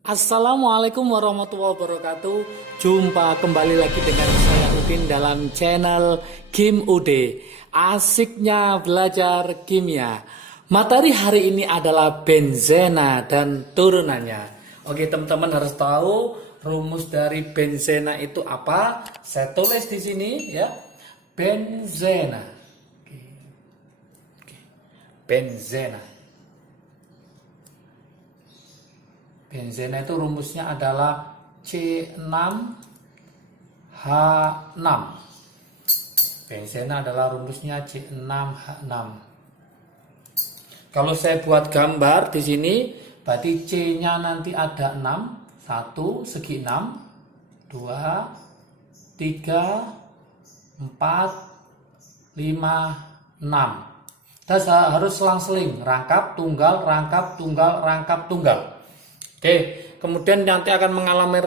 Assalamualaikum warahmatullahi wabarakatuh. Jumpa kembali lagi dengan saya Udin dalam channel Game UD. Asiknya belajar kimia. Materi hari ini adalah benzena dan turunannya. Oke, teman-teman harus tahu rumus dari benzena itu apa. Saya tulis di sini ya. Benzena. Oke. Benzena. Benzena itu rumusnya adalah C6H6. Benzena adalah rumusnya C6H6. Kalau saya buat gambar di sini, berarti C-nya nanti ada 6. 1 segi 6, 2, 3, 4, 5, 6. Kita harus selang-seling, rangkap, tunggal, rangkap, tunggal, rangkap, tunggal. Oke, kemudian nanti akan mengalami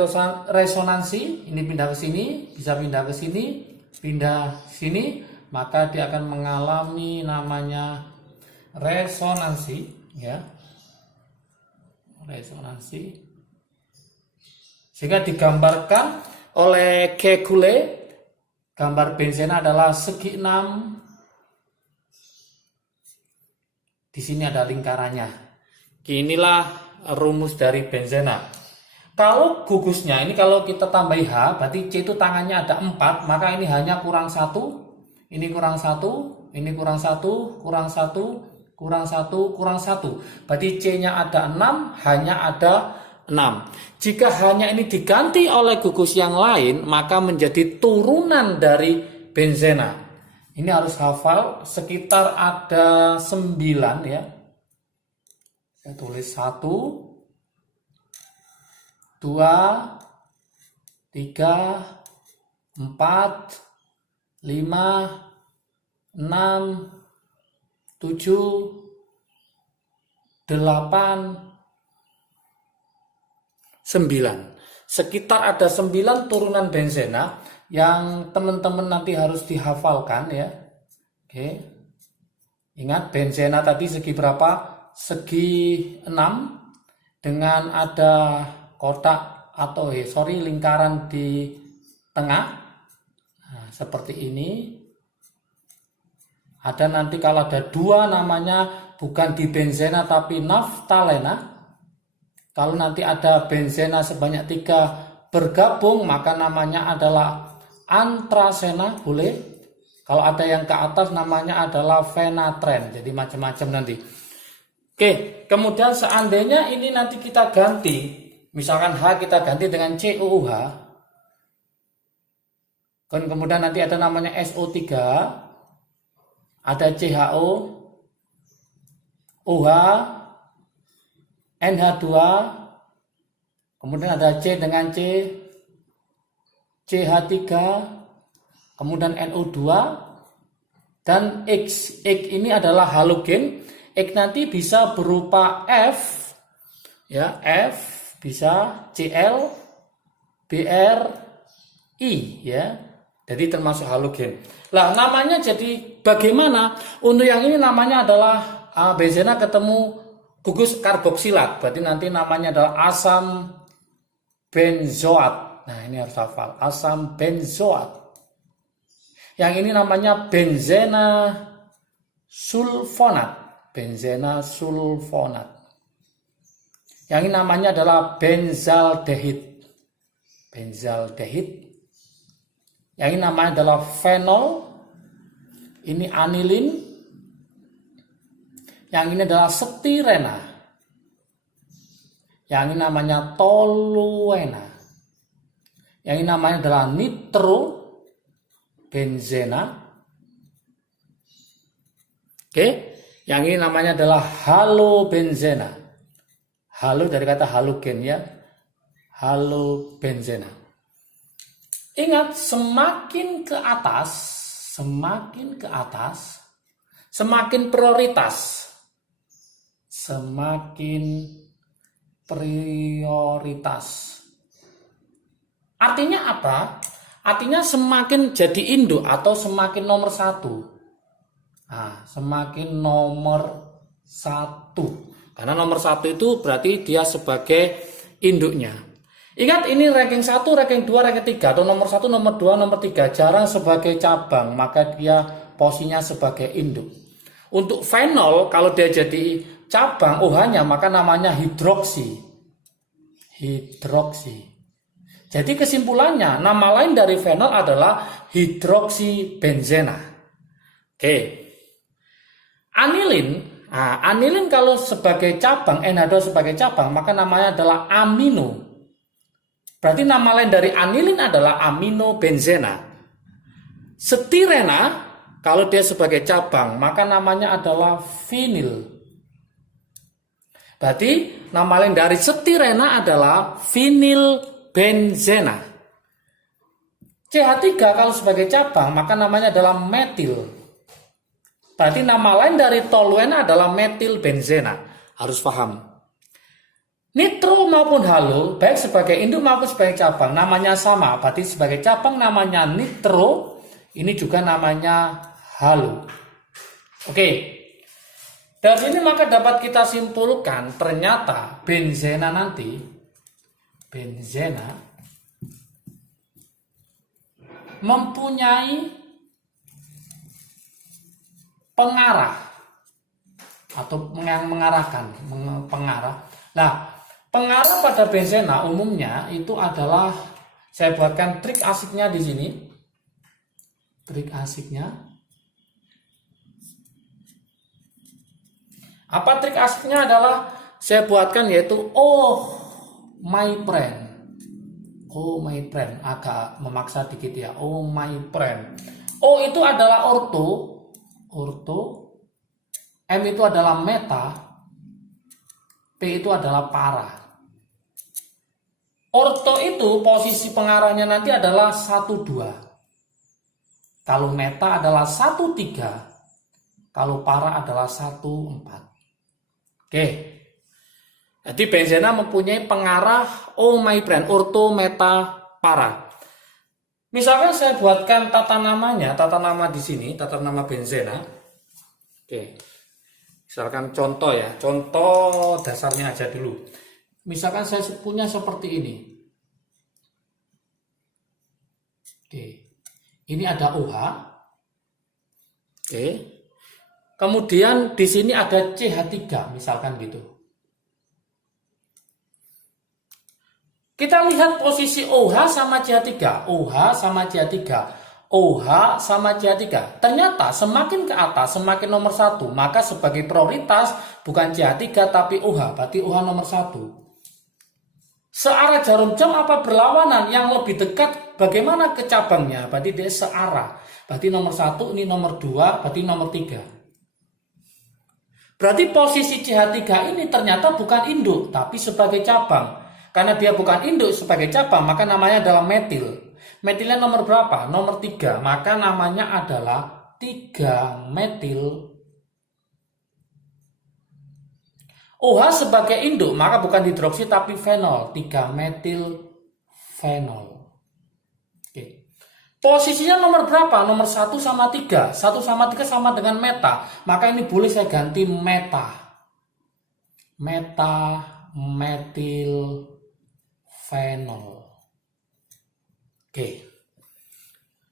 resonansi. Ini pindah ke sini, bisa pindah ke sini, pindah sini, maka dia akan mengalami namanya resonansi, ya. Resonansi. Sehingga digambarkan oleh Kekulé, gambar benzena adalah segi 6. Di sini ada lingkarannya. Inilah rumus dari benzena. Kalau gugusnya ini kalau kita tambahi H, berarti C itu tangannya ada 4, maka ini hanya kurang 1, ini kurang 1, ini kurang 1, kurang 1, kurang 1, kurang 1. Berarti C-nya ada 6, hanya ada 6. Jika hanya ini diganti oleh gugus yang lain, maka menjadi turunan dari benzena. Ini harus hafal, sekitar ada 9 ya. Saya tulis 1, 2, 3, 4, 5, 6, 7, 8, 9. Sekitar ada 9 turunan benzena yang teman-teman nanti harus dihafalkan ya. Oke. Ingat benzena tadi segi berapa? Segi 6 dengan ada kotak atau lingkaran di tengah. Nah, seperti ini. Ada nanti kalau ada 2 namanya bukan di benzena tapi naftalena. Kalau nanti ada benzena sebanyak 3 bergabung maka namanya adalah antrasena, boleh. Kalau ada yang ke atas namanya adalah fenatren. Jadi macam-macam nanti. Oke, kemudian seandainya ini nanti kita ganti, misalkan H kita ganti dengan CuH, dan kemudian nanti ada namanya SO3, ada CHO, OH, NH2, kemudian ada C dengan C, CH3, kemudian NO2, dan X. X ini adalah halogen. X nanti bisa berupa F, ya F bisa Cl, Br, I, ya. Jadi termasuk halogen. Lah namanya jadi bagaimana? Untuk yang ini namanya adalah benzena ketemu gugus karboksilat. Berarti nanti namanya adalah asam benzoat. Nah ini harus hafal, asam benzoat. Yang ini namanya benzena sulfonat. Benzena sulfonat. Yang ini namanya adalah benzaldehid. Benzaldehid. Yang ini namanya adalah fenol. Ini anilin. Yang ini adalah stirena. Yang ini namanya toluena. Yang ini namanya adalah nitrobenzena. Oke. Yang ini namanya adalah halobenzena. Halo dari kata halogen ya. Halobenzena. Ingat semakin ke atas, semakin prioritas. Semakin prioritas. Artinya apa? Artinya semakin jadi induk atau semakin nomor 1. Nah, semakin nomor 1. Karena nomor 1 itu berarti dia sebagai induknya. Ingat ini ranking 1, ranking 2, ranking 3 atau nomor 1, nomor 2, nomor 3 jarang sebagai cabang, maka dia posisinya sebagai induk. Untuk fenol kalau dia jadi cabang OH-nya maka namanya hidroksi. Hidroksi. Jadi kesimpulannya nama lain dari fenol adalah hidroksibenzena. Oke. Anilin, anilin kalau sebagai cabang, NH2 sebagai cabang maka namanya adalah amino. Berarti nama lain dari anilin adalah aminobenzena. Stirena, kalau dia sebagai cabang, maka namanya adalah vinil. Berarti nama lain dari stirena adalah vinilbenzena. CH3 kalau sebagai cabang, maka namanya adalah metil. Berarti nama lain dari toluena adalah metilbenzena. Harus paham. Nitro maupun halo, baik sebagai induk maupun sebagai cabang, namanya sama. Berarti sebagai cabang namanya nitro, ini juga namanya halo. Oke, dari sini maka dapat kita simpulkan ternyata benzena nanti, benzena mempunyai pengarah atau yang mengarahkan, pengarah. Nah, pengarah pada benzena umumnya itu adalah, saya buatkan trik asiknya di sini. Trik asiknya. Apa trik asiknya adalah saya buatkan yaitu oh my friend. Oh my friend, agak memaksa dikit ya. Oh my friend. O itu adalah orto. Orto. M itu adalah meta. P itu adalah para. Orto itu posisi pengarahnya nanti adalah 1, 2. Kalau meta adalah 1, 3. Kalau para adalah 1, 4. Oke. Jadi benzena mempunyai pengarah O my friend, orto, meta, para. Misalkan saya buatkan tata namanya, tata nama di sini, tata nama benzena. Oke. Misalkan contoh ya, contoh dasarnya aja dulu. Misalkan saya punya seperti ini. Oke. Ini ada OH. Oke. Kemudian di sini ada CH3 misalkan gitu. Kita lihat posisi OH sama CH3. OH sama CH3. OH sama CH3. Ternyata semakin ke atas, semakin nomor 1, maka sebagai prioritas bukan CH3 tapi OH. Berarti OH nomor 1. Searah jarum jam apa berlawanan? Yang lebih dekat bagaimana ke cabangnya? Berarti dia searah. Berarti nomor 1, ini nomor 2, berarti nomor 3. Berarti posisi CH3 ini ternyata bukan induk, tapi sebagai cabang. Karena dia bukan induk sebagai cabang, maka namanya adalah metil. Metilnya nomor berapa? Nomor 3. Maka namanya adalah 3-metil. OH sebagai induk, maka bukan hidroksi tapi fenol. 3-metil fenol. Oke. Posisinya nomor berapa? Nomor 1 sama 3. 1 sama 3 sama dengan meta. Maka ini boleh saya ganti meta. Meta, metil, fenol. Oke.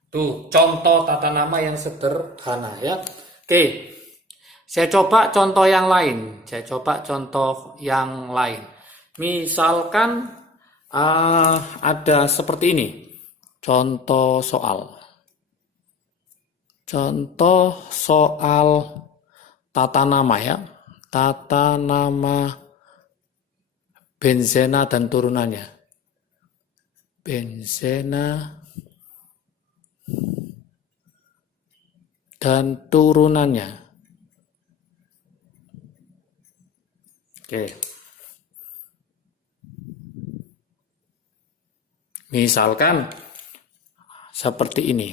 Tuh, contoh tata nama yang sederhana ya. Oke. Saya coba contoh yang lain. Misalkan ada seperti ini. Contoh soal. Contoh soal tata nama ya. Tata nama benzena dan turunannya. Benzena dan turunannya. Oke. Misalkan seperti ini.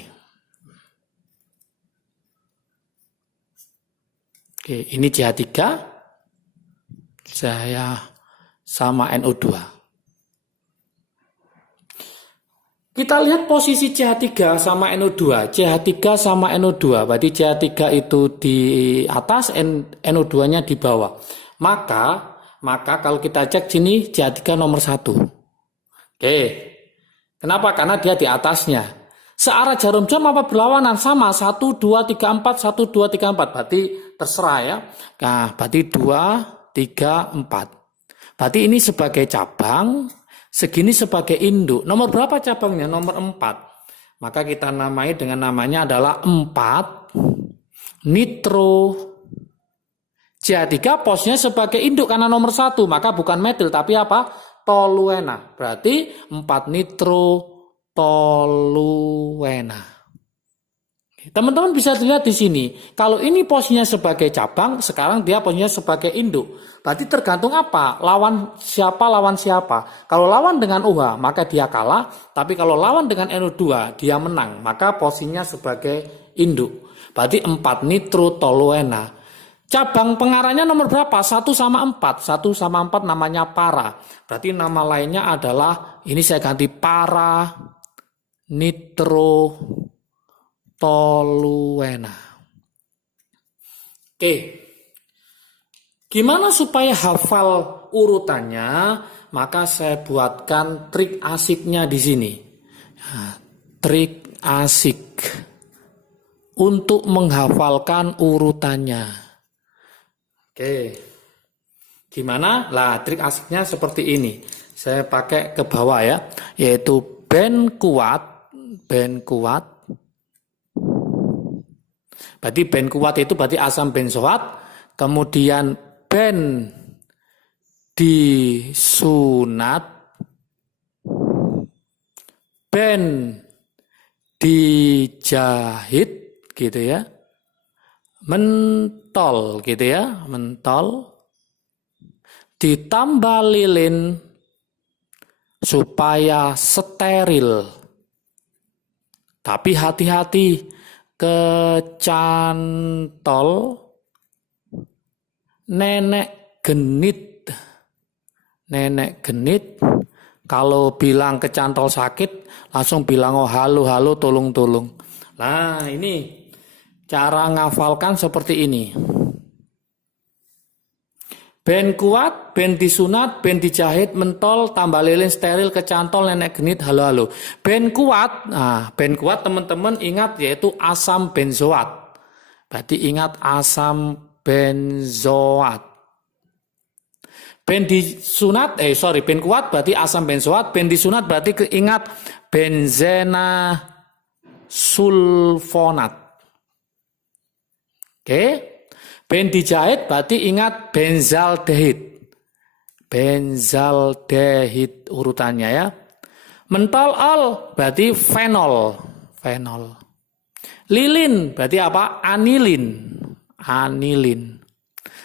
Oke, ini CH3 saya sama NO2. Kita lihat posisi CH3 sama NO2. CH3 sama NO2. Berarti CH3 itu di atas, NO2-nya di bawah. Maka maka kalau kita cek sini CH3 nomor 1. Oke. Kenapa? Karena dia di atasnya. Searah jarum jam apa berlawanan? Sama, 1, 2, 3, 4, 1, 2, 3, 4. Berarti terserah ya. Nah, berarti 2, 3, 4. Berarti ini sebagai cabang, segini sebagai induk. Nomor berapa cabangnya? Nomor 4. Maka kita namai dengan namanya adalah 4 nitro. CH3 posnya sebagai induk karena nomor 1, maka bukan metil tapi apa? Toluena. Berarti 4 nitro toluena. Teman-teman bisa dilihat di sini. Kalau ini posisinya sebagai cabang, sekarang dia posisinya sebagai induk. Berarti tergantung apa? Lawan siapa? Kalau lawan dengan OH, maka dia kalah. Tapi kalau lawan dengan NO2, dia menang. Maka posisinya sebagai induk. Berarti 4 nitrotoluena. Cabang pengarahnya nomor berapa? 1 sama 4. 1 sama 4 namanya para. Berarti nama lainnya adalah, ini saya ganti para nitrotoluena. Oke. Gimana supaya hafal urutannya? Maka saya buatkan trik asiknya di sini. Nah, trik asik untuk menghafalkan urutannya. Oke, gimana? Lah, trik asiknya seperti ini. Saya pakai ke bawah ya, yaitu ben kuat. Berarti ben kuat itu berarti asam benzoat. Kemudian ben disunat, ben dijahit, gitu ya. Mentol gitu ya, mentol, ditambah lilin supaya steril. Tapi hati-hati, kecantol nenek genit. Kalau bilang kecantol sakit, langsung bilang oh halo tolong. Nah ini cara ngafalkan seperti ini. Ben kuat, ben disunat, ben dijahit, mentol, tambah lilin, steril, kecantol, nenek genit, halo. Ben kuat, nah ben kuat teman-teman ingat yaitu asam benzoat. Berarti ingat asam benzoat. Ben kuat berarti asam benzoat, ben disunat berarti ingat benzena sulfonat. Oke, ben dijahit berarti ingat benzaldehid. Benzaldehid urutannya ya. Mentol ol berarti fenol. Lilin berarti apa? Anilin.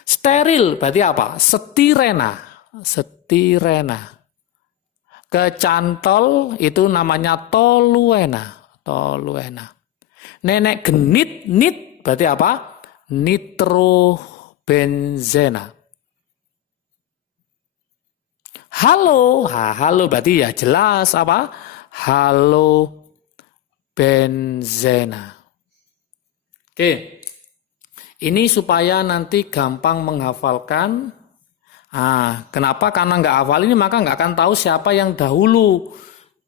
Steril berarti apa? Stirena. Kecantol itu namanya toluena. Nenek genit, nit berarti apa? Nitrobenzena. Halo berarti ya jelas apa? Halo benzena. Oke. Ini supaya nanti gampang menghafalkan. Kenapa? Karena nggak hafal ini maka nggak akan tahu siapa yang dahulu.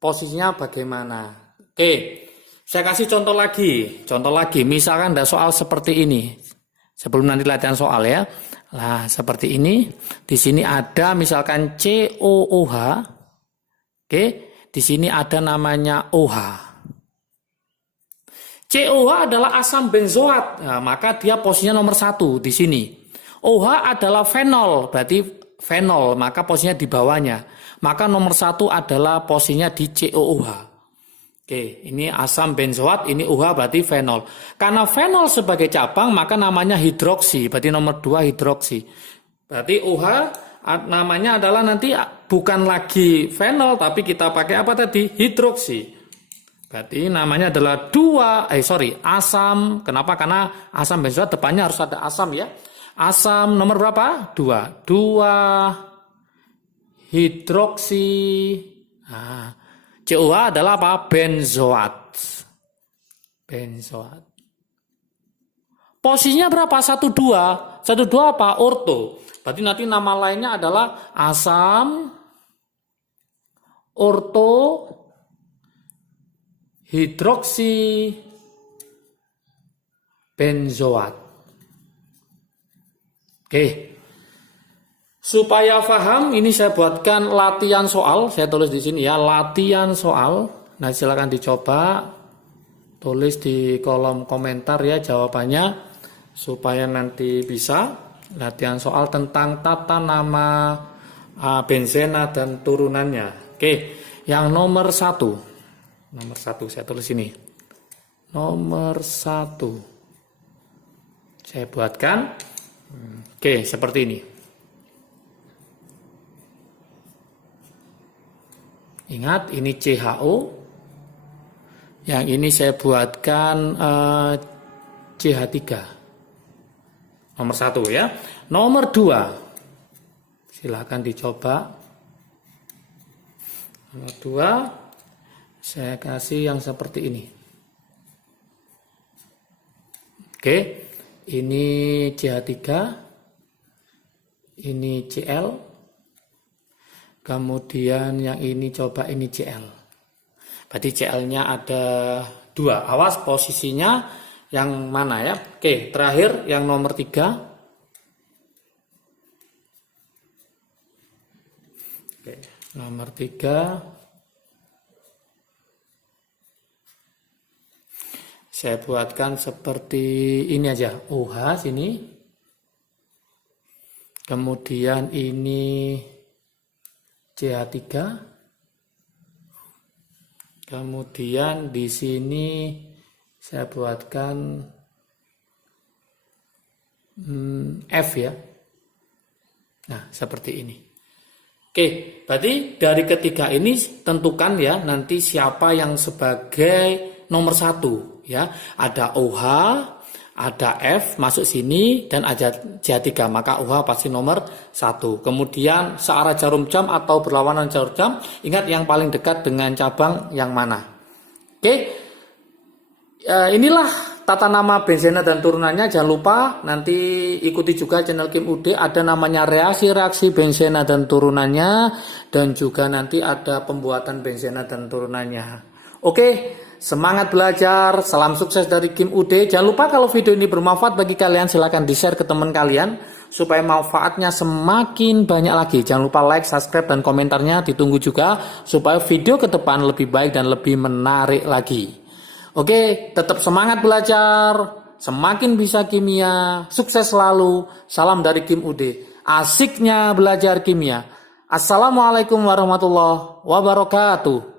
Posisinya bagaimana. Oke. Saya kasih contoh lagi. Misalkan ada soal seperti ini. Sebelum nanti latihan soal ya. Nah, seperti ini. Di sini ada misalkan COOH. Oke, di sini ada namanya OH. COH adalah asam benzoat. Nah, maka dia posisinya nomor 1 di sini. OH adalah fenol, berarti fenol, maka posisinya di bawahnya. Maka nomor 1 adalah posisinya di COOH. Oke, ini asam benzoat, ini OH berarti fenol. Karena fenol sebagai cabang, maka namanya hidroksi, berarti nomor 2 hidroksi. Berarti OH namanya adalah nanti bukan lagi fenol, tapi kita pakai apa tadi? Hidroksi. Berarti namanya adalah asam. Kenapa? Karena asam benzoat depannya harus ada asam ya. Asam nomor berapa? 2 hidroksi. Nah, COH adalah apa? Benzoat. Posisinya berapa? 1,2. 1,2 apa? Orto. Berarti nanti nama lainnya adalah asam orto hidroksi benzoat. Oke. Supaya paham, ini saya buatkan latihan soal. Saya tulis di sini ya, latihan soal. Nah, silakan dicoba. Tulis di kolom komentar ya jawabannya supaya nanti bisa latihan soal tentang tata nama benzena dan turunannya. Oke, yang nomor 1. Nomor 1 saya tulis ini. Nomor 1. Saya buatkan. Oke, seperti ini. Ingat, ini CHO. Yang ini saya buatkan CH3. Nomor 1 ya. Nomor 2. Silahkan dicoba. Nomor 2. Saya kasih yang seperti ini. Oke. Ini CH3. Ini Cl. Kemudian yang ini coba ini Cl. Berarti Cl-nya ada 2. Awas posisinya yang mana ya. Oke, terakhir yang nomor 3. Oke, nomor 3. Saya buatkan seperti ini aja. OH sini. Kemudian ini CH3. Kemudian di sini saya buatkan F ya. Nah, seperti ini. Oke, berarti dari ketiga ini tentukan ya nanti siapa yang sebagai nomor 1 ya. Ada OH, ada F masuk sini dan ada CH3, maka OH pasti nomor 1. Kemudian searah jarum jam atau berlawanan jarum jam, ingat yang paling dekat dengan cabang yang mana. Oke, inilah tata nama benzena dan turunannya. Jangan lupa nanti ikuti juga channel Kim UD, ada namanya reaksi-reaksi benzena dan turunannya, dan juga nanti ada pembuatan benzena dan turunannya. Oke, semangat belajar, salam sukses dari Kim UD. Jangan lupa kalau video ini bermanfaat bagi kalian, silahkan di-share ke teman kalian supaya manfaatnya semakin banyak lagi. Jangan lupa like, subscribe, dan komentarnya ditunggu juga supaya video ke depan lebih baik dan lebih menarik lagi. Oke, tetap semangat belajar, semakin bisa kimia, sukses selalu. Salam dari Kim UD, asiknya belajar kimia. Assalamualaikum warahmatullahi wabarakatuh.